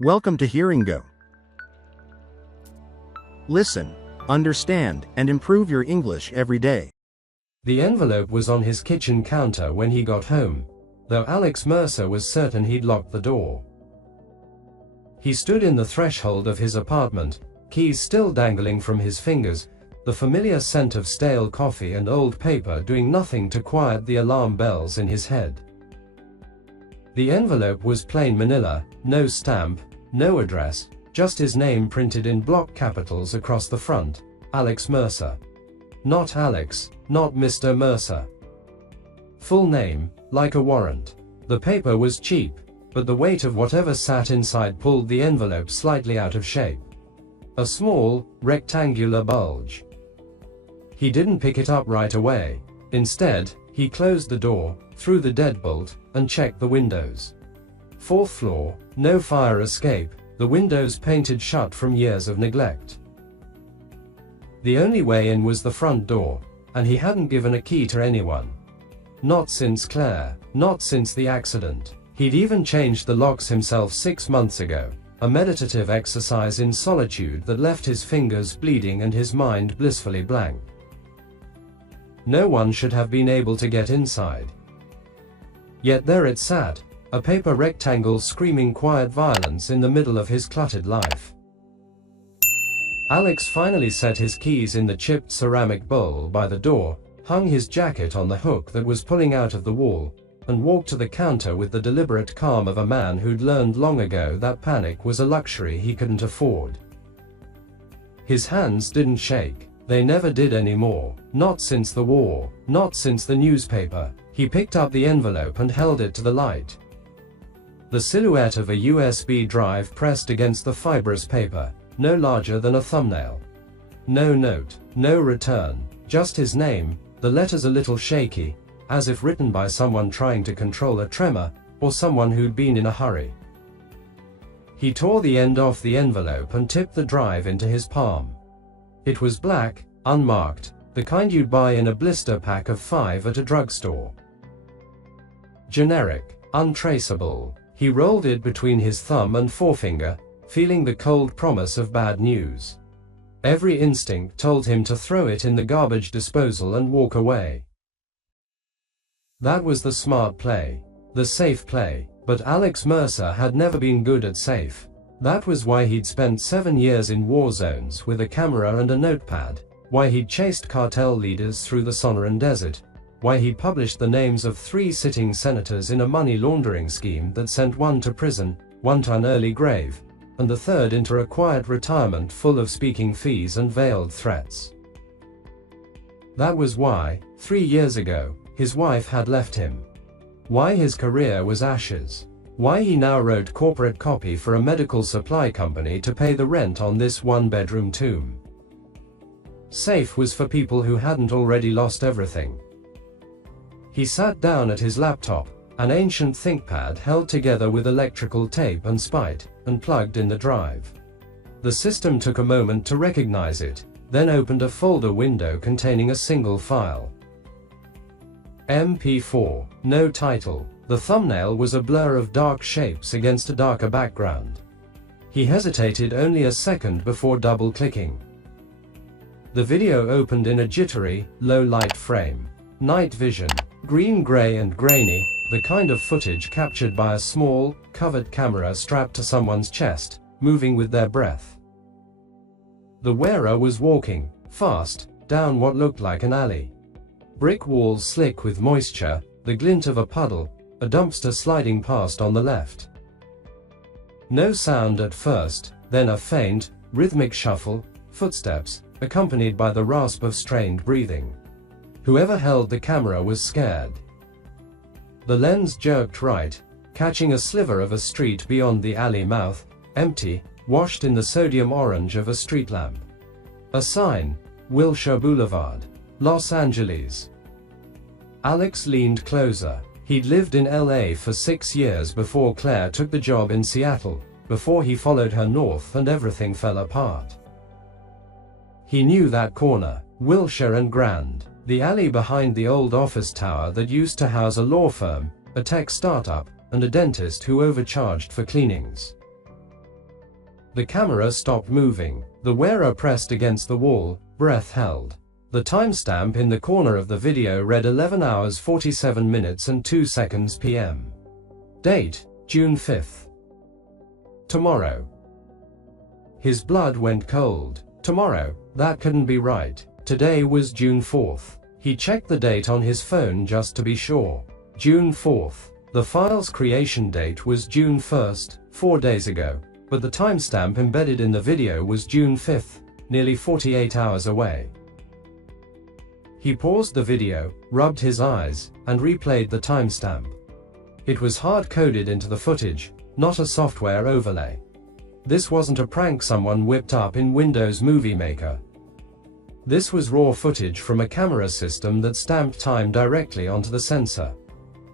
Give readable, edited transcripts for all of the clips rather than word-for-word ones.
Welcome to Hearing Go. Listen, understand, and improve your English every day. The envelope was on his kitchen counter when he got home, though Alex Mercer was certain he'd locked the door. He stood in the threshold of his apartment, keys still dangling from his fingers, the familiar scent of stale coffee and old paper doing nothing to quiet the alarm bells in his head. The envelope was plain manila, no stamp, no address, just his name printed in block capitals across the front, Alex Mercer. Not Alex, not Mr. Mercer. Full name, like a warrant. The paper was cheap, but the weight of whatever sat inside pulled the envelope slightly out of shape. A small, rectangular bulge. He didn't pick it up right away. Instead, he closed the door, threw the deadbolt, and checked the windows. 4th floor, no fire escape, the windows painted shut from years of neglect. The only way in was the front door, and he hadn't given a key to anyone. Not since Claire, not since the accident. He'd even changed the locks himself 6 months ago, a meditative exercise in solitude that left his fingers bleeding and his mind blissfully blank. No one should have been able to get inside. Yet there it sat, a paper rectangle screaming quiet violence in the middle of his cluttered life. Alex finally set his keys in the chipped ceramic bowl by the door, hung his jacket on the hook that was pulling out of the wall, and walked to the counter with the deliberate calm of a man who'd learned long ago that panic was a luxury he couldn't afford. His hands didn't shake. They never did anymore, not since the war, not since the newspaper. He picked up the envelope and held it to the light. The silhouette of a USB drive pressed against the fibrous paper, no larger than a thumbnail. No note, no return, just his name, the letters a little shaky, as if written by someone trying to control a tremor, or someone who'd been in a hurry. He tore the end off the envelope and tipped the drive into his palm. It was black, unmarked, the kind you'd buy in a blister pack of 5 at a drugstore. Generic, untraceable. He rolled it between his thumb and forefinger, feeling the cold promise of bad news. Every instinct told him to throw it in the garbage disposal and walk away. That was the smart play, the safe play, but Alex Mercer had never been good at safe. That was why he'd spent 7 years in war zones with a camera and a notepad, why he'd chased cartel leaders through the Sonoran Desert, why he'd published the names of 3 sitting senators in a money laundering scheme that sent one to prison, one to an early grave, and the third into a quiet retirement full of speaking fees and veiled threats. That was why, 3 years ago, his wife had left him. Why his career was ashes. Why he now wrote corporate copy for a medical supply company to pay the rent on this one-bedroom tomb. Safe was for people who hadn't already lost everything. He sat down at his laptop, an ancient ThinkPad held together with electrical tape and spite, and plugged in the drive. The system took a moment to recognize it, then opened a folder window containing a single file. MP4, no title. The thumbnail was a blur of dark shapes against a darker background. He hesitated only a second before double-clicking. The video opened in a jittery, low-light frame. Night vision, green-gray and grainy, the kind of footage captured by a small, covered camera strapped to someone's chest, moving with their breath. The wearer was walking, fast, down what looked like an alley. Brick walls slick with moisture, the glint of a puddle, a dumpster sliding past on the left. No sound at first, then a faint, rhythmic shuffle, footsteps, accompanied by the rasp of strained breathing. Whoever held the camera was scared. The lens jerked right, catching a sliver of a street beyond the alley mouth, empty, washed in the sodium orange of a street lamp. A sign, Wilshire Boulevard, Los Angeles. Alex leaned closer. He'd lived in LA for 6 years before Claire took the job in Seattle, before he followed her north and everything fell apart. He knew that corner, Wilshire and Grand, the alley behind the old office tower that used to house a law firm, a tech startup, and a dentist who overcharged for cleanings. The camera stopped moving. The wearer pressed against the wall, breath held. The timestamp in the corner of the video read 11 hours 47 minutes and 2 seconds p.m. Date, June 5th. Tomorrow. His blood went cold. Tomorrow, that couldn't be right. Today was June 4th. He checked the date on his phone just to be sure. June 4th. The file's creation date was June 1st, 4 days ago, but the timestamp embedded in the video was June 5th, nearly 48 hours away. He paused the video, rubbed his eyes, and replayed the timestamp. It was hard-coded into the footage, not a software overlay. This wasn't a prank someone whipped up in Windows Movie Maker. This was raw footage from a camera system that stamped time directly onto the sensor.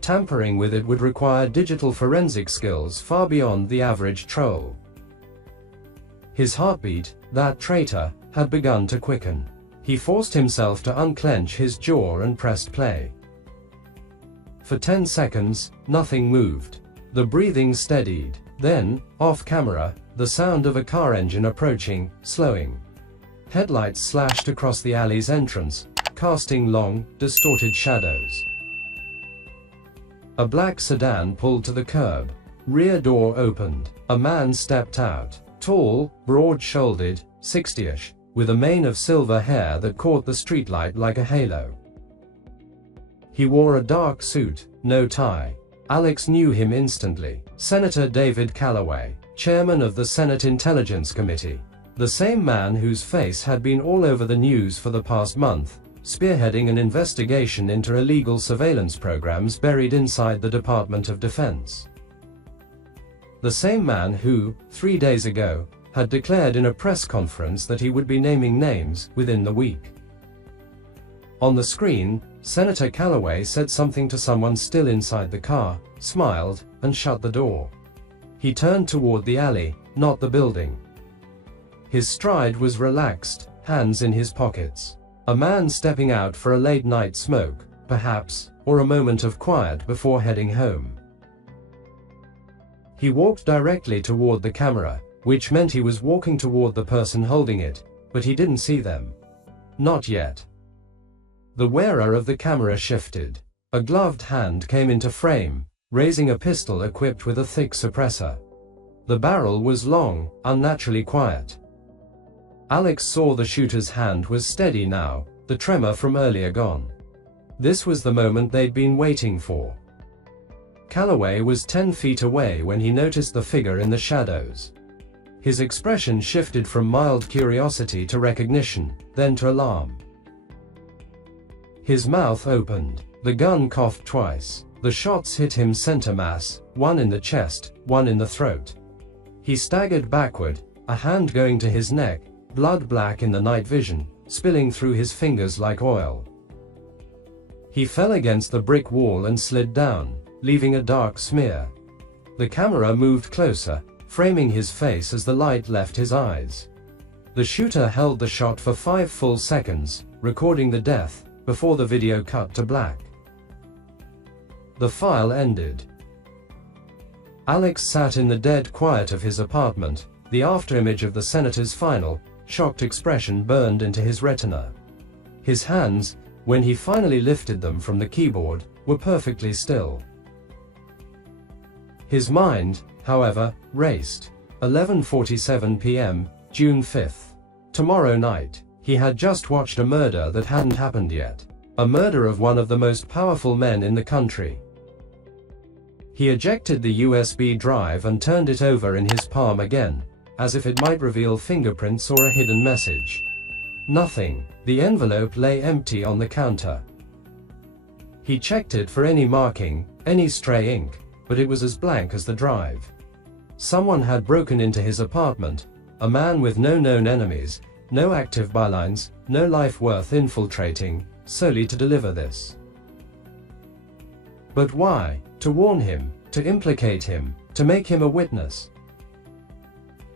Tampering with it would require digital forensic skills far beyond the average troll. His heartbeat, that traitor, had begun to quicken. He forced himself to unclench his jaw and pressed play. For 10 seconds, nothing moved. The breathing steadied. Then, off camera, the sound of a car engine approaching, slowing. Headlights slashed across the alley's entrance, casting long, distorted shadows. A black sedan pulled to the curb. Rear door opened. A man stepped out. Tall, broad-shouldered, 60-ish, with a mane of silver hair that caught the streetlight like a halo. He wore a dark suit, no tie. Alex knew him instantly. Senator David Calloway, chairman of the Senate Intelligence Committee. The same man whose face had been all over the news for the past month, spearheading an investigation into illegal surveillance programs buried inside the Department of Defense. The same man who, 3 days ago, had declared in a press conference that he would be naming names within the week. On the screen, Senator Calloway said something to someone still inside the car, smiled, and shut the door. He turned toward the alley, not the building. His stride was relaxed, hands in his pockets. A man stepping out for a late-night smoke, perhaps, or a moment of quiet before heading home. He walked directly toward the camera, which meant he was walking toward the person holding it, but he didn't see them. Not yet. The wearer of the camera shifted. A gloved hand came into frame, raising a pistol equipped with a thick suppressor. The barrel was long, unnaturally quiet. Alex saw the shooter's hand was steady now, the tremor from earlier gone. This was the moment they'd been waiting for. Calloway was 10 feet away when he noticed the figure in the shadows. His expression shifted from mild curiosity to recognition, then to alarm. His mouth opened. The gun coughed twice. The shots hit him center mass, one in the chest, one in the throat. He staggered backward, a hand going to his neck, blood black in the night vision, spilling through his fingers like oil. He fell against the brick wall and slid down, leaving a dark smear. The camera moved closer, framing his face as the light left his eyes. The shooter held the shot for 5 full seconds, recording the death, before the video cut to black. The file ended. Alex sat in the dead quiet of his apartment, the afterimage of the senator's final, shocked expression burned into his retina. His hands, when he finally lifted them from the keyboard, were perfectly still. His mind, however, raced. 11:47 p.m., June 5th. Tomorrow night. He had just watched a murder that hadn't happened yet. A murder of one of the most powerful men in the country. He ejected the USB drive and turned it over in his palm again, as if it might reveal fingerprints or a hidden message. Nothing. The envelope lay empty on the counter. He checked it for any marking, any stray ink, but it was as blank as the drive. Someone had broken into his apartment, a man with no known enemies, no active bylines, no life worth infiltrating, solely to deliver this. But why? To warn him, to implicate him, to make him a witness.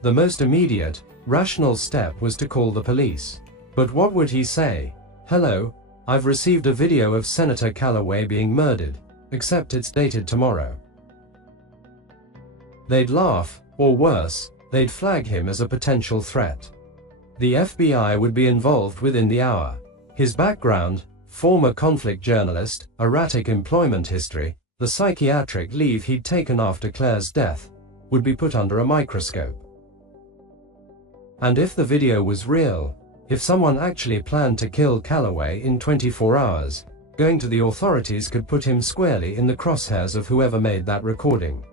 The most immediate, rational step was to call the police. But what would he say? "Hello, I've received a video of Senator Calloway being murdered, except it's dated tomorrow." They'd laugh, or worse, they'd flag him as a potential threat. The FBI would be involved within the hour. His background, former conflict journalist, erratic employment history, the psychiatric leave he'd taken after Claire's death, would be put under a microscope. And if the video was real, if someone actually planned to kill Calloway in 24 hours, going to the authorities could put him squarely in the crosshairs of whoever made that recording.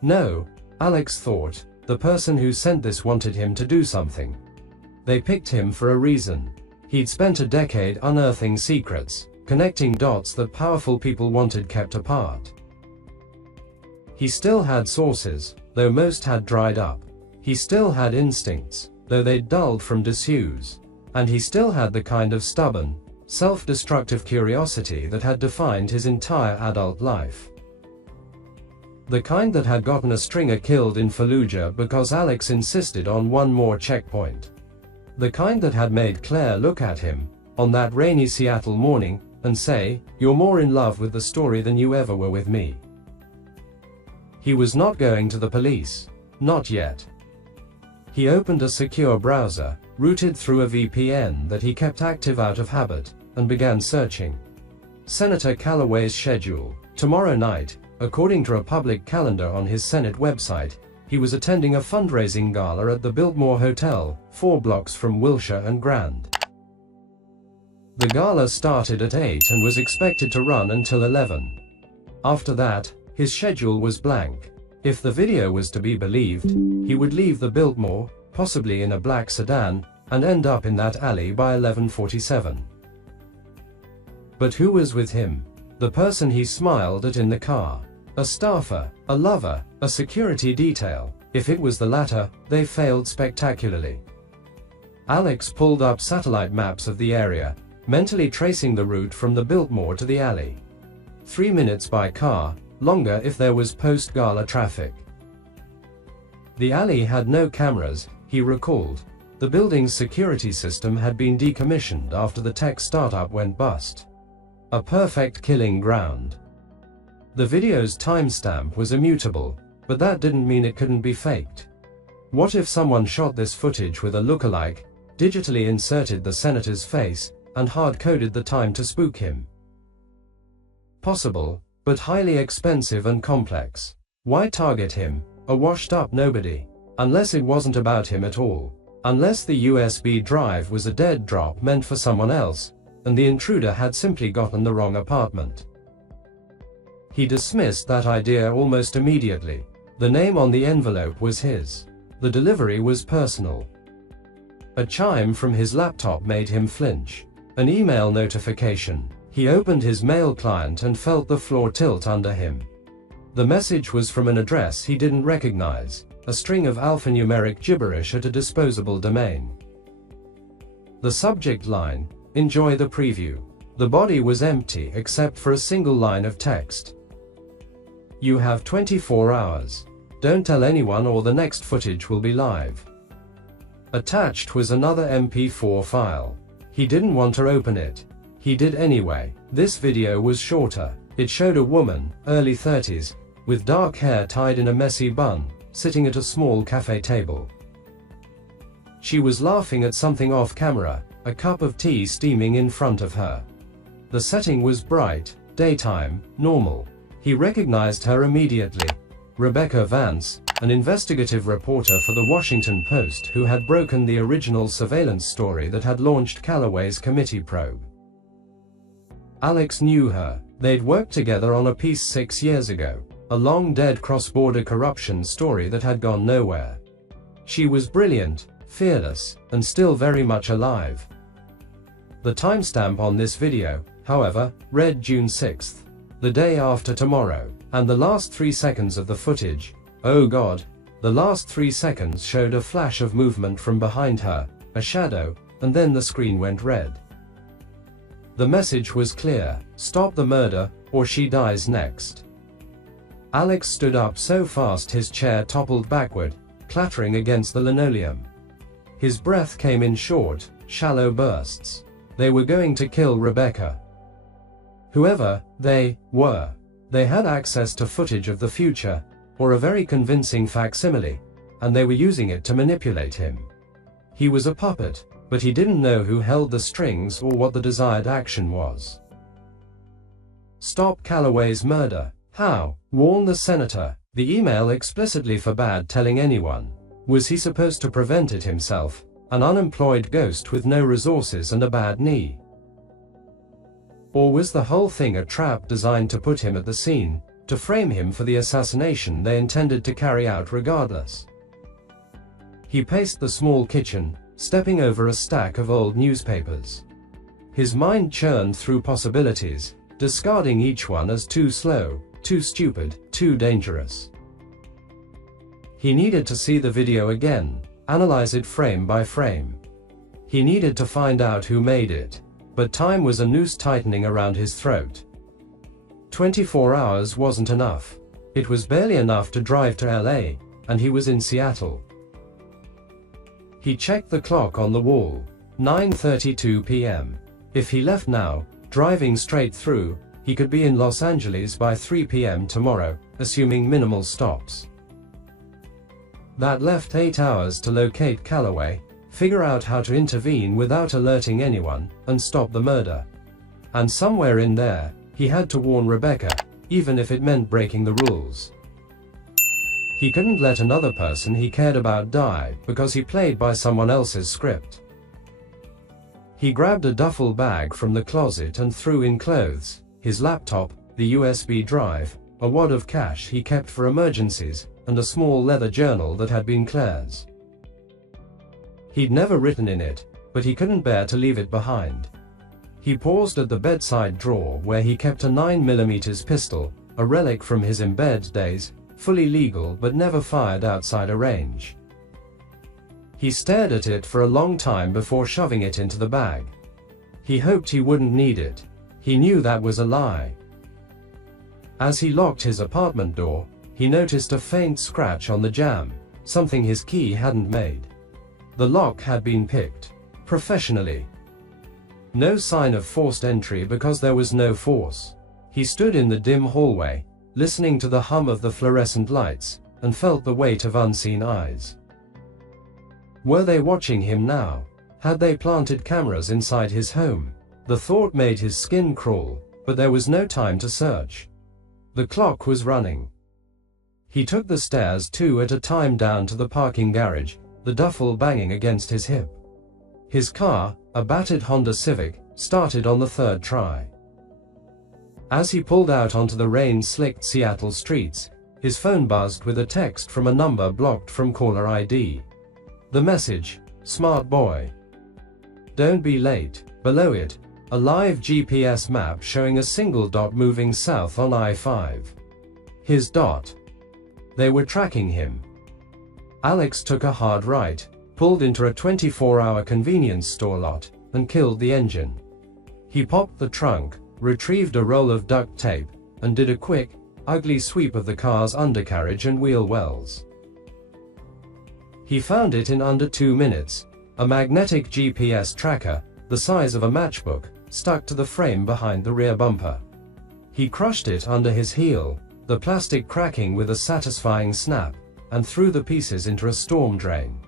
No, Alex thought, the person who sent this wanted him to do something. They picked him for a reason. He'd spent a decade unearthing secrets, connecting dots that powerful people wanted kept apart. He still had sources, though most had dried up. He still had instincts, though they'd dulled from disuse. And he still had the kind of stubborn, self-destructive curiosity that had defined his entire adult life. The kind that had gotten a stringer killed in Fallujah because Alex insisted on one more checkpoint. The kind that had made Claire look at him, on that rainy Seattle morning, and say, "You're more in love with the story than you ever were with me." He was not going to the police. Not yet. He opened a secure browser, routed through a VPN that he kept active out of habit, and began searching. Senator Calloway's schedule. Tomorrow night, according to a public calendar on his Senate website, he was attending a fundraising gala at the Biltmore Hotel, 4 blocks from Wilshire and Grand. The gala started at 8 and was expected to run until 11. After that, his schedule was blank. If the video was to be believed, he would leave the Biltmore, possibly in a black sedan, and end up in that alley by 11:47. But who was with him? The person he smiled at in the car. A staffer, a lover, a security detail. If it was the latter, they failed spectacularly. Alex pulled up satellite maps of the area, mentally tracing the route from the Biltmore to the alley. 3 minutes by car, longer if there was post-gala traffic. The alley had no cameras, he recalled. The building's security system had been decommissioned after the tech startup went bust. A perfect killing ground. The video's timestamp was immutable, but that didn't mean it couldn't be faked. What if someone shot this footage with a lookalike, digitally inserted the senator's face, and hard-coded the time to spook him? Possible, but highly expensive and complex. Why target him, a washed-up nobody? Unless it wasn't about him at all. Unless the USB drive was a dead drop meant for someone else, and the intruder had simply gotten the wrong apartment. He dismissed that idea almost immediately. The name on the envelope was his. The delivery was personal. A chime from his laptop made him flinch. An email notification. He opened his mail client and felt the floor tilt under him. The message was from an address he didn't recognize, a string of alphanumeric gibberish at a disposable domain. The subject line, "Enjoy the preview." The body was empty except for a single line of text. "You have 24 hours. Don't tell anyone or the next footage will be live." Attached was another MP4 file. He didn't want to open it. He did anyway. This video was shorter. It showed a woman, early 30s, with dark hair tied in a messy bun, sitting at a small cafe table. She was laughing at something off camera, a cup of tea steaming in front of her. The setting was bright, daytime, normal. He recognized her immediately. Rebecca Vance, an investigative reporter for the Washington Post who had broken the original surveillance story that had launched Calloway's committee probe. Alex knew her. They'd worked together on a piece 6 years ago, a long-dead cross-border corruption story that had gone nowhere. She was brilliant, fearless, and still very much alive. The timestamp on this video, however, read June 6th. The day after tomorrow, and the last 3 seconds of the footage, oh God, the last 3 seconds showed a flash of movement from behind her, a shadow, and then the screen went red. The message was clear: stop the murder, or she dies next. Alex stood up so fast his chair toppled backward, clattering against the linoleum. His breath came in short, shallow bursts. They were going to kill Rebecca. Whoever they were, they had access to footage of the future, or a very convincing facsimile, and they were using it to manipulate him. He was a puppet, but he didn't know who held the strings or what the desired action was. Stop Calloway's murder. How? Warn the senator. The email explicitly forbade telling anyone. Was he supposed to prevent it himself? An unemployed ghost with no resources and a bad knee? Or was the whole thing a trap designed to put him at the scene, to frame him for the assassination they intended to carry out regardless? He paced the small kitchen, stepping over a stack of old newspapers. His mind churned through possibilities, discarding each one as too slow, too stupid, too dangerous. He needed to see the video again, analyze it frame by frame. He needed to find out who made it, but time was a noose tightening around his throat. 24 hours wasn't enough. It was barely enough to drive to LA, and he was in Seattle. He checked the clock on the wall. 9:32 p.m. If he left now, driving straight through, he could be in Los Angeles by 3 p.m. tomorrow, assuming minimal stops. That left 8 hours to locate Calloway, figure out how to intervene without alerting anyone, and stop the murder. And somewhere in there, he had to warn Rebecca, even if it meant breaking the rules. He couldn't let another person he cared about die because he played by someone else's script. He grabbed a duffel bag from the closet and threw in clothes, his laptop, the USB drive, a wad of cash he kept for emergencies, and a small leather journal that had been Claire's. He'd never written in it, but he couldn't bear to leave it behind. He paused at the bedside drawer where he kept a 9mm pistol, a relic from his embed days, fully legal but never fired outside a range. He stared at it for a long time before shoving it into the bag. He hoped he wouldn't need it. He knew that was a lie. As he locked his apartment door, he noticed a faint scratch on the jamb, something his key hadn't made. The lock had been picked professionally. No sign of forced entry because there was no force. He stood in the dim hallway, listening to the hum of the fluorescent lights, and felt the weight of unseen eyes. Were they watching him now? Had they planted cameras inside his home? The thought made his skin crawl, but there was no time to search. The clock was running. He took the stairs 2 at a time down to the parking garage, the duffel banging against his hip. His car, a battered Honda Civic, started on the 3rd try. As he pulled out onto the rain-slicked Seattle streets, his phone buzzed with a text from a number blocked from caller ID. The message, "Smart boy. Don't be late." Below it, a live GPS map showing a single dot moving south on I-5. His dot. They were tracking him. Alex took a hard right, pulled into a 24-hour convenience store lot, and killed the engine. He popped the trunk, retrieved a roll of duct tape, and did a quick, ugly sweep of the car's undercarriage and wheel wells. He found it in under 2 minutes, a magnetic GPS tracker, the size of a matchbook, stuck to the frame behind the rear bumper. He crushed it under his heel, the plastic cracking with a satisfying snap, and threw the pieces into a storm drain.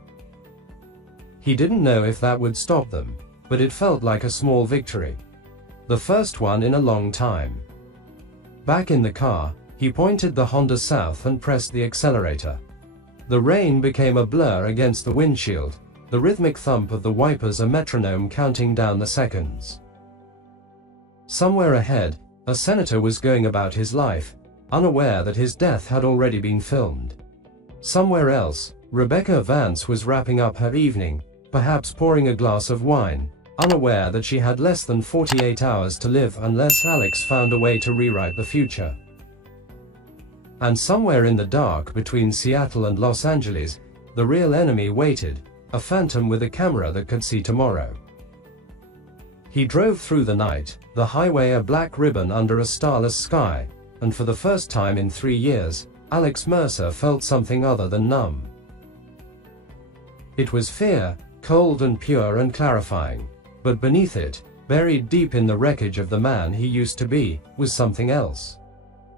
He didn't know if that would stop them, but it felt like a small victory. The first one in a long time. Back in the car, he pointed the Honda south and pressed the accelerator. The rain became a blur against the windshield, the rhythmic thump of the wipers a metronome counting down the seconds. Somewhere ahead, a senator was going about his life, unaware that his death had already been filmed. Somewhere else, Rebecca Vance was wrapping up her evening, perhaps pouring a glass of wine, unaware that she had less than 48 hours to live unless Alex found a way to rewrite the future. And somewhere in the dark between Seattle and Los Angeles, the real enemy waited, a phantom with a camera that could see tomorrow. He drove through the night, the highway a black ribbon under a starless sky, and for the first time in 3 years, Alex Mercer felt something other than numb. It was fear, cold and pure and clarifying, but beneath it, buried deep in the wreckage of the man he used to be, was something else.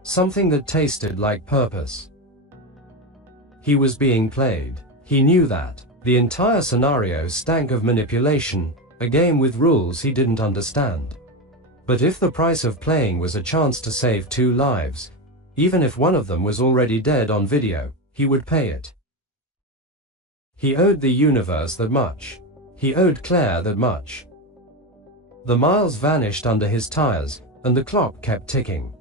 Something that tasted like purpose. He was being played. He knew that. The entire scenario stank of manipulation, a game with rules he didn't understand. But if the price of playing was a chance to save 2 lives, even if one of them was already dead on video, he would pay it. He owed the universe that much. He owed Claire that much. The miles vanished under his tires, and the clock kept ticking.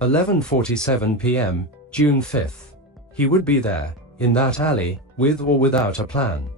11:47 p.m., June 5th. He would be there, in that alley, with or without a plan.